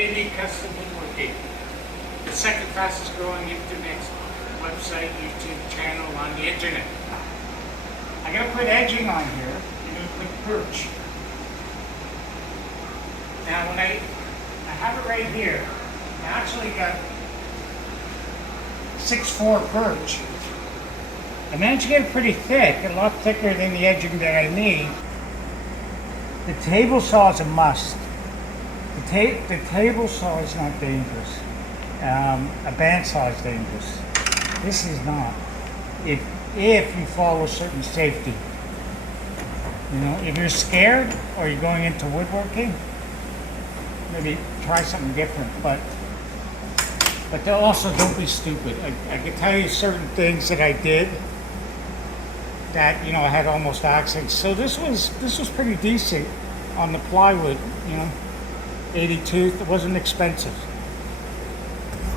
Community Custom Woodworking, the second fastest growing internet website, YouTube channel on the internet. I'm going to put edging on here. I'm going to put birch. Now when I have it right here, I actually got 6'4" birch. I managed to get it pretty thick, a lot thicker than the edging that I need. The table saw is a must. The table saw is not dangerous. A bandsaw is dangerous. This is not. If you follow certain safety. You know, if you're scared or you're going into woodworking, maybe try something different. But also don't be stupid. I can tell you certain things that I did that, you know, I had almost accidents. So this was pretty decent on the plywood, you know, 82. It wasn't expensive.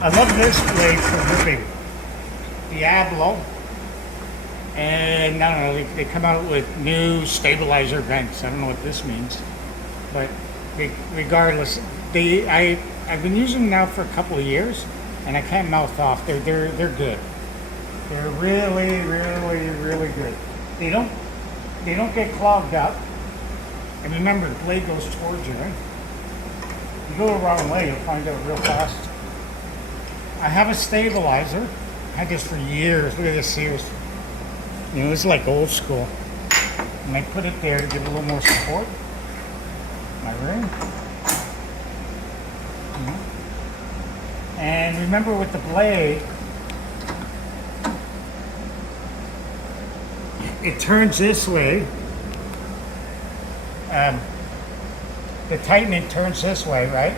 I love this blade for ripping. Diablo. And I don't know, they come out with new stabilizer vents. I don't know what this means. But regardless, I've been using them now for a couple of years and I can't mouth off. They're good. They're really, really, really good. They don't get clogged up. And remember, the blade goes towards you, right? If you go the wrong way, you'll find out real fast. I have a stabilizer. I had this for years. Look at this here. You know, this is like old school. And I put it there to give it a little more support. My ring. And remember with the blade, it turns this way. The tightening turns this way, right?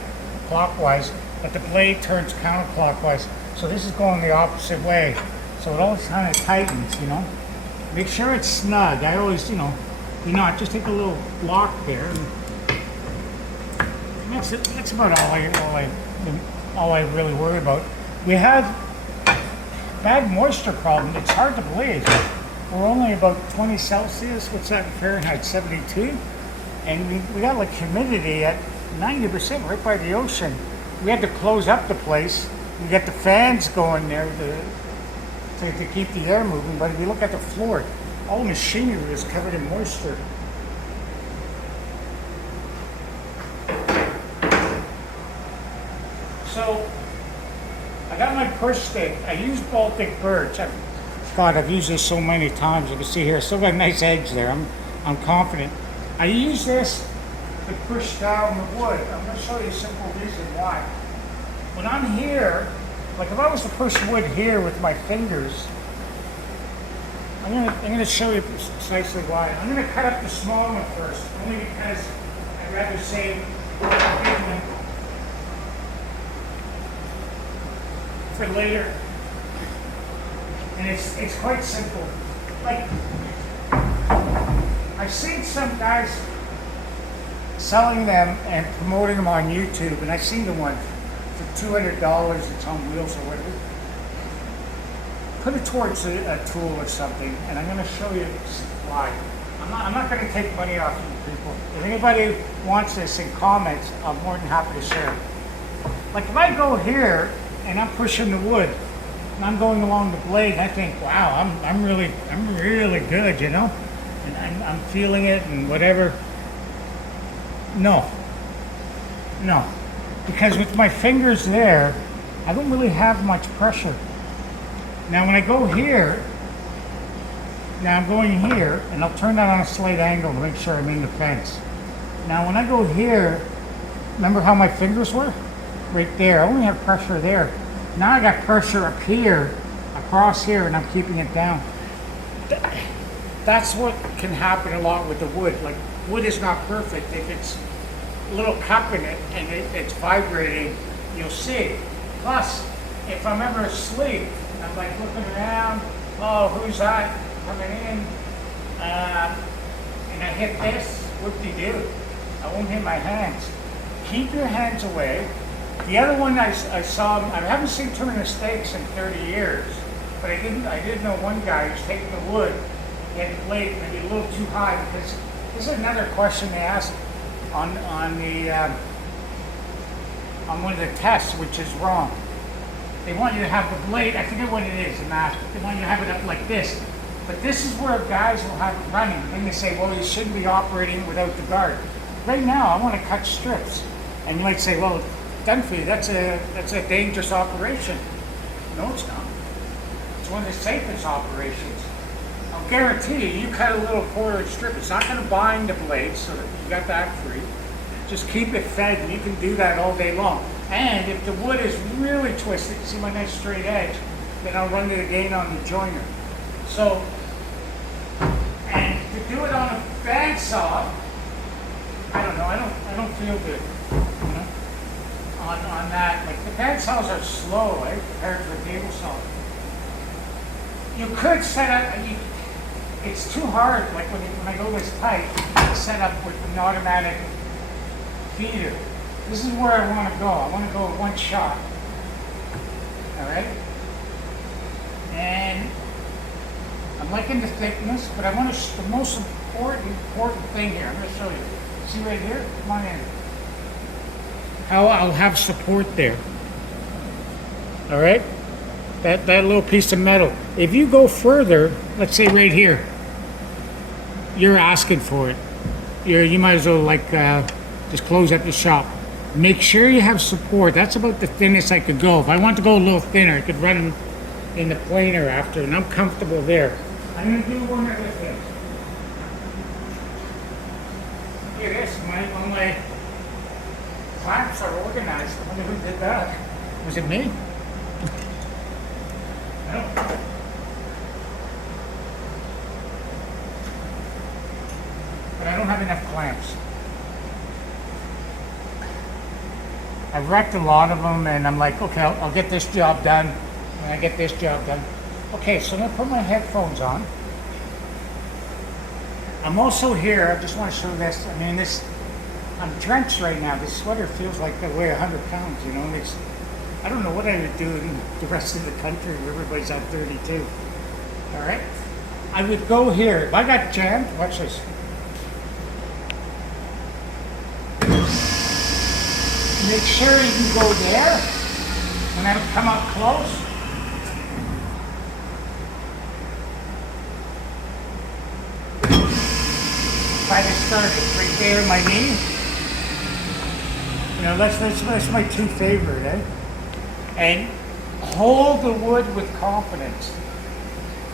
Clockwise, but the blade turns counterclockwise. So this is going the opposite way. So it always kind of tightens, you know. Make sure it's snug. I always, you know, just take a little lock there. And that's about all I really worry about. We have bad moisture problem. It's hard to believe. We're only about 20 Celsius. What's that in Fahrenheit? 72. And we got like humidity at 90% right by the ocean. We had to close up the place. We got the fans going there to keep the air moving. But if you look at the floor, all the machinery is covered in moisture. So I got my push stick. I use Baltic birch. God, I've used this so many times. You can see here, I still got a nice edge there. I'm confident. I use this to push down the wood. I'm going to show you a simple reason why. When I'm here, like if I was to push wood here with my fingers, I'm going to show you precisely why. I'm going to cut up the small one first, only because I'd rather save the big one for later. And it's quite simple. Like, I've seen some guys selling them and promoting them on YouTube, and I've seen the one for $200. It's on wheels or whatever. Put it towards a tool or something, and I'm going to show you why. I'm not going to take money off you people. If anybody wants this in comments, I'm more than happy to share it. Like if I go here and I'm pushing the wood, and I'm going along the blade, and I think, wow, I'm really good, you know, and I'm feeling it and whatever. No, because with my fingers there, I don't really have much pressure. Now when I go here, now I'm going here, and I'll turn that on a slight angle to make sure I'm in the fence. Now when I go here, remember how my fingers were? Right there, I only have pressure there. Now I got pressure up here, across here, and I'm keeping it down. That's what can happen a lot with the wood. Like, wood is not perfect. If it's a little cup in it and it's vibrating, you'll see. Plus, if I'm ever asleep, I'm like looking around, oh, who's that coming in? And I hit this, whoop-de-doo. I won't hit my hands. Keep your hands away. The other one I saw, I haven't seen too many mistakes in 30 years, but I did know one guy who's taking the wood, he had the blade maybe a little too high, because this is another question they asked on the on one of the tests, which is wrong. They want you to have the blade, I forget what it is in math, they want you to have it up like this. But this is where guys will have it running. Then they say, well, you shouldn't be operating without the guard. Right now, I want to cut strips. And you might say, well, done for you, that's a dangerous operation. No, it's not. It's one of the safest operations. I'll guarantee you, you cut a little quarter-inch strip, it's not going to bind the blade so that you got that free. Just keep it fed, and you can do that all day long. And if the wood is really twisted, see my nice straight edge, then I'll run it again on the joiner. So, and to do it on a band saw, I don't know, I don't feel good, you know, on that. Like the band saws are slow, right, compared to a table saw. You could set up, it's too hard, like when I go this tight, to set up with an automatic feeder. This is where I want to go. I want to go with one shot. All right? And I'm liking the thickness, but I want to, the most important thing here, I'm going to show you. See right here? Come on in. How I'll have support there. All right? That little piece of metal. If you go further, let's say right here, you're asking for it. You might as well like just close up the shop. Make sure you have support. That's about the thinnest I could go. If I want to go a little thinner, I could run in the planer after, and I'm comfortable there. I'm going to do one other thing. Look at this. All my clamps are organized. I wonder who did that. Was it me? No. But I don't have enough clamps. I've wrecked a lot of them, and I'm like, okay, I'll get this job done, and I get this job done. Okay, so I'm going to put my headphones on. I'm also here, I just want to show this. I mean, I'm drenched right now. This sweater feels like I weigh 100 pounds, you know. I don't know what I would do in the rest of the country where everybody's at 32. All right? I would go here. If I got jammed, watch this. Make sure you can go there when I come up close. Try to start it right there in my knee. You know, that's my two favorite, eh? And hold the wood with confidence.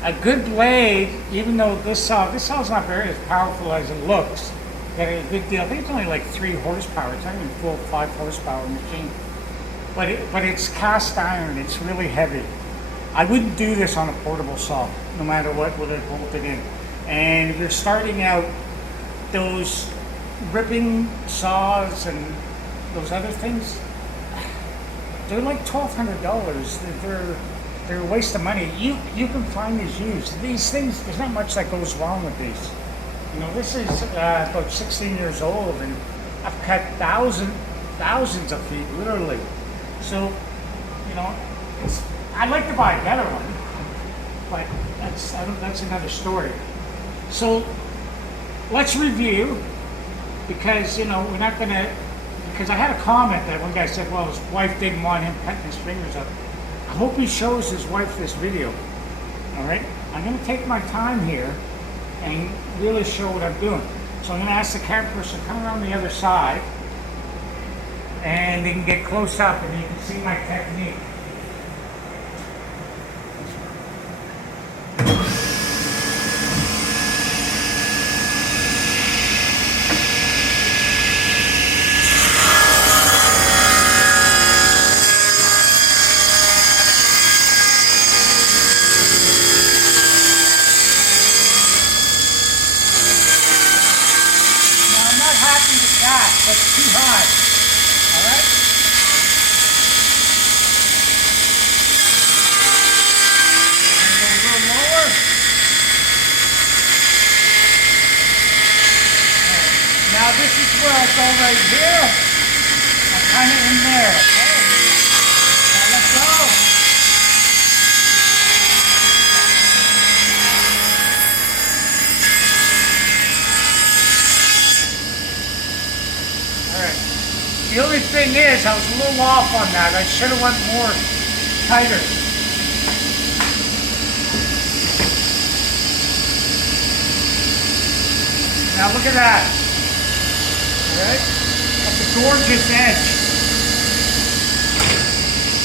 A good blade, even though this saw's not very as powerful as it looks, got a good deal. I think it's only like 3 horsepower. It's not even full 5 horsepower machine. But it's cast iron. It's really heavy. I wouldn't do this on a portable saw, no matter what I bolt it in. And if you're starting out, those ripping saws and those other things, they're like $1,200. They're a waste of money. You can find these used. These things, there's not much that goes wrong with these. You know, this is about 16 years old, and I've cut thousands of feet, literally. So, you know, I'd like to buy a better one, but that's another story. So, let's review, because, you know, we're not going to, because I had a comment that one guy said, well, his wife didn't want him cutting his fingers up. I hope he shows his wife this video, all right? I'm going to take my time here and really show what I'm doing. So I'm going to ask the camera person to come around the other side, and they can get close up and you can see my technique. That's too high. All right? And a little lower. Right. Now this is where I go right here. I'm kind of in there. Okay? Now let's go. All right. The only thing is, I was a little off on that. I should have went more tighter. Now look at that. Alright? That's a gorgeous edge.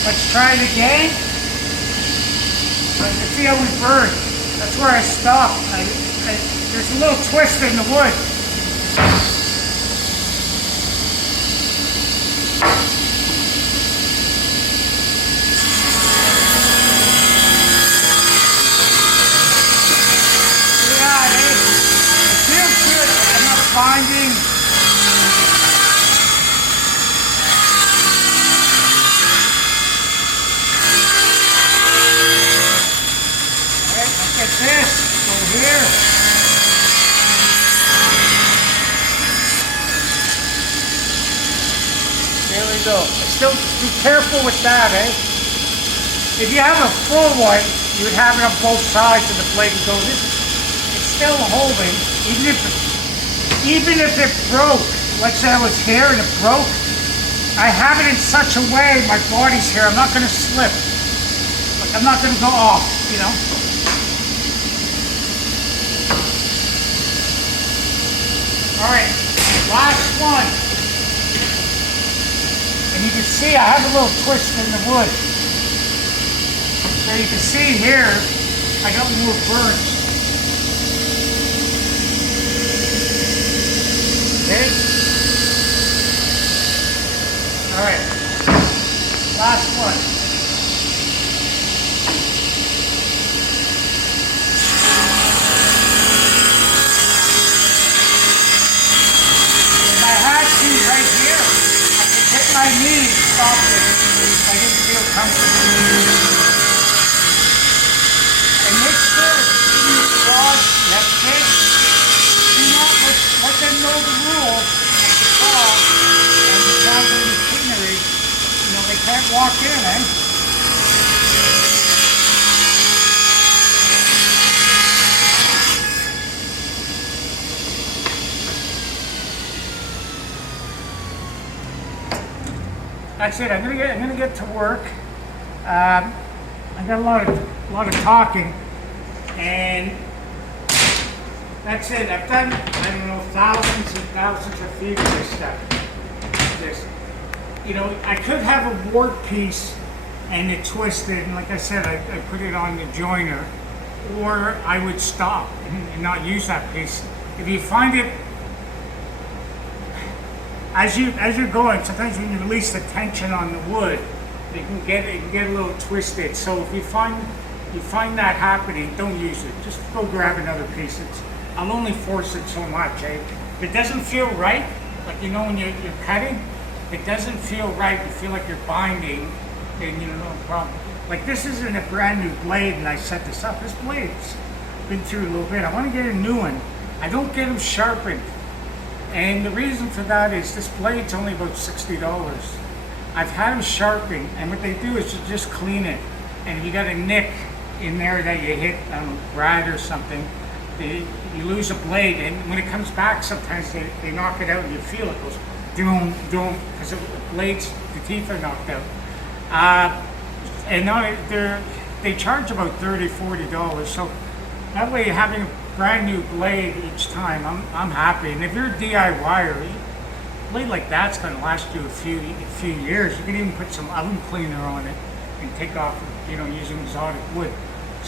Let's try it again. Let's see how we burn. That's where I stopped. There's a little twist in the wood. Finding look at this over here. There we go. Still be careful with that, eh? If you have a full one, you would have it on both sides of the blade and go this. It's still holding, even if it broke, let's say I was here and it broke, I have it in such a way, my body's here, I'm not going to slip. Like, I'm not going to go off, you know? Alright, last one. And you can see I have a little twist in the wood. So you can see here, I got more burns. Okay. All right. Last one. If I had to right here, I could hit my knee and stop it if I didn't feel comfortable. And make sure in your garage, you have kids. Do not let them know the rule at the top and the sound of machinery. You know, they can't walk in, eh? That's it. I'm gonna get to work. I got a lot of talking, and that's it. I've done, I don't know, thousands and thousands of feet of this stuff. This, you know, I could have a wart piece and it twisted, and like I said, I put it on the joiner, or I would stop and not use that piece. If you find it, as you're going, sometimes when you release the tension on the wood, it can get a little twisted. So if you find that happening, don't use it. Just go grab another piece. I'll only force it so much. Eh? If it doesn't feel right, like you know when you're cutting, it doesn't feel right, you feel like you're binding, then you know, no problem. Like this isn't a brand new blade and I set this up. This blade's been through a little bit. I want to get a new one. I don't get them sharpened. And the reason for that is this blade's only about $60. I've had them sharpened, and what they do is you just clean it. And if you got a nick in there that you hit brad or something, you lose a blade, and when it comes back, sometimes they knock it out, and you feel it goes doom, doom, because the blades, the teeth are knocked out. And now they charge about $30, $40. So that way, having a brand new blade each time, I'm happy. And if you're a DIYer, a blade like that's going to last you a few years. You can even put some oven cleaner on it and take off, you know, using exotic wood.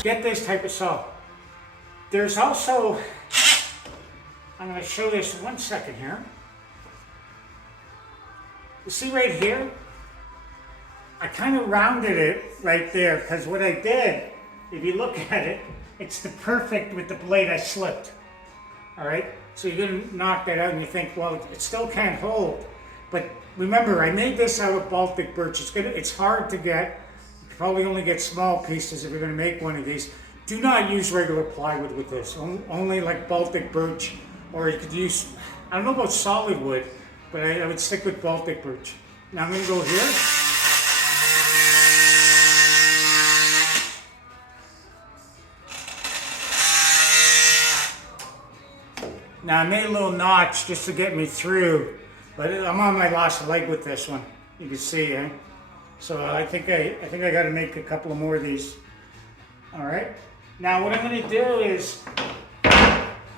Get this type of saw. There's also, I'm going to show this in 1 second here. You see right here? I kind of rounded it right there because what I did, if you look at it, it's the perfect with the blade I slipped. All right, so you're gonna knock that out and you think, well, it still can't hold. But remember, I made this out of Baltic birch. It's hard to get. You can probably only get small pieces if you're gonna make one of these. Do not use regular plywood with this. Only like Baltic birch, or you could use, I don't know about solid wood, but I would stick with Baltic birch. Now I'm gonna go here. Now I made a little notch just to get me through. But I'm on my last leg with this one. You can see, eh? So I think I got to make a couple of more of these. All right. Now what I'm going to do is,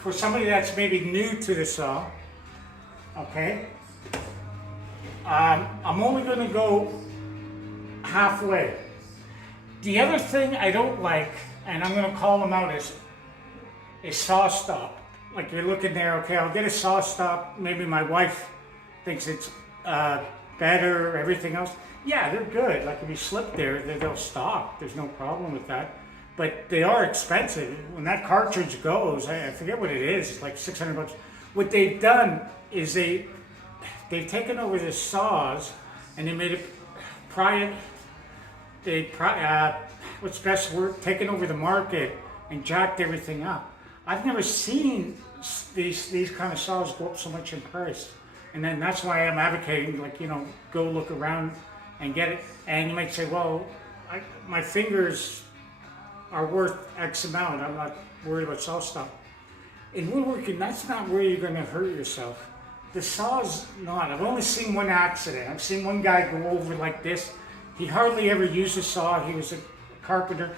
for somebody that's maybe new to the saw, okay, I'm only going to go halfway. The other thing I don't like, and I'm going to call them out, is saw stop. Like you're looking there, okay, I'll get a saw stop. Maybe my wife thinks it's better, everything else. Yeah, they're good. Like if you slip there, they'll stop. There's no problem with that. But they are expensive. When that cartridge goes, I forget what it is. It's like 600 bucks. What they've done is they've taken over the saws and they made it what's best word? Taken over the market and jacked everything up. I've never seen these kind of saws go up so much in price. And then that's why I'm advocating, like, go look around and get it. And you might say, well, my fingers are worth X amount. I'm not worried about saw stop. In woodworking, that's not where you're going to hurt yourself. The saw's not. I've only seen one accident. I've seen one guy go over like this. He hardly ever used a saw. He was a carpenter.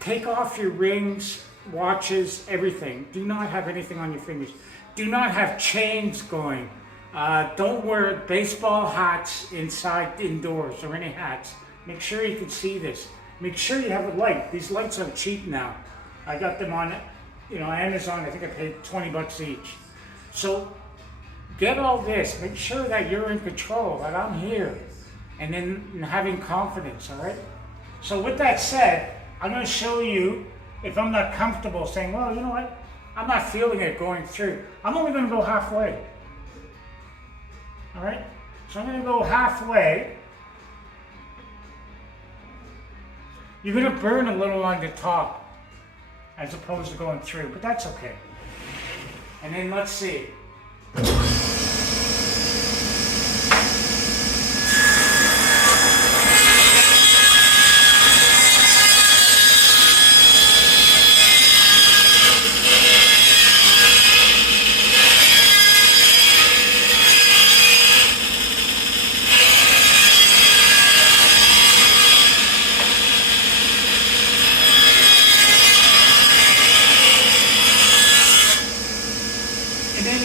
Take off your rings, watches, everything. Do not have anything on your fingers. Do not have chains going. Don't wear baseball hats indoors, or any hats. Make sure you can see this. Make sure you have a light. These lights are cheap now. I got them on, Amazon. I think I paid 20 bucks each. So get all this. Make sure that you're in control, that I'm here, and then having confidence, all right? So with that said, I'm going to show you, if I'm not comfortable saying, well, you know what? I'm not feeling it going through. I'm only going to go halfway. All right? So I'm going to go halfway. You're going to burn a little on the top as opposed to going through, but that's okay. And then let's see.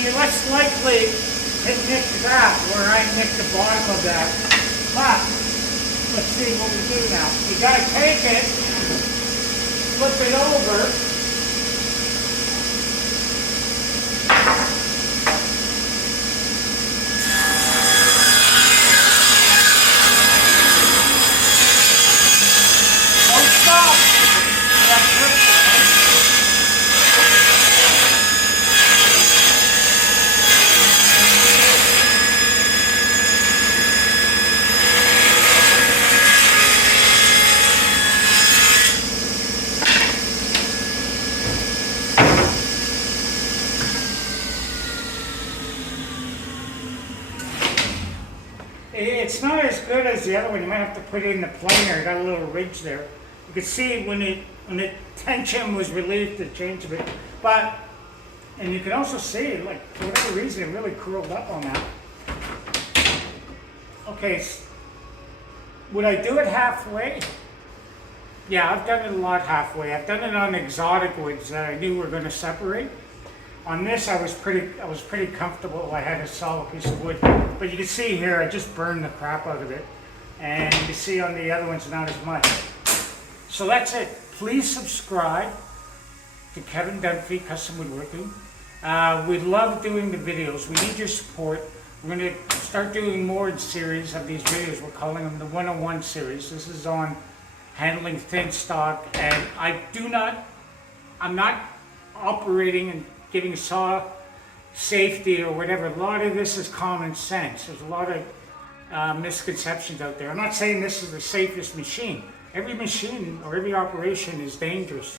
You're less likely to nick that where I nicked the bottom of that. But let's see what we do now. You gotta take it, flip it over. Don't stop. That's perfect. It's not as good as the other one. You might have to put it in the planer. It got a little ridge there. You could see when the tension was relieved, it changed a bit. And you can also see, like, for whatever reason, it really curled up on that. Okay, would I do it halfway? Yeah, I've done it a lot halfway. I've done it on exotic woods that I knew were going to separate. On this, I was pretty comfortable. I had a solid piece of wood, but you can see here, I just burned the crap out of it, and you can see on the other ones not as much. So that's it. Please subscribe to Kevin Dunphy Custom Woodworking. We love doing the videos. We need your support. We're going to start doing more series of these videos. We're calling them the 101 series. This is on handling thin stock, and I'm not operating and giving saw safety or whatever. A lot of this is common sense. There's a lot of misconceptions out there. I'm not saying this is the safest machine. Every machine or every operation is dangerous.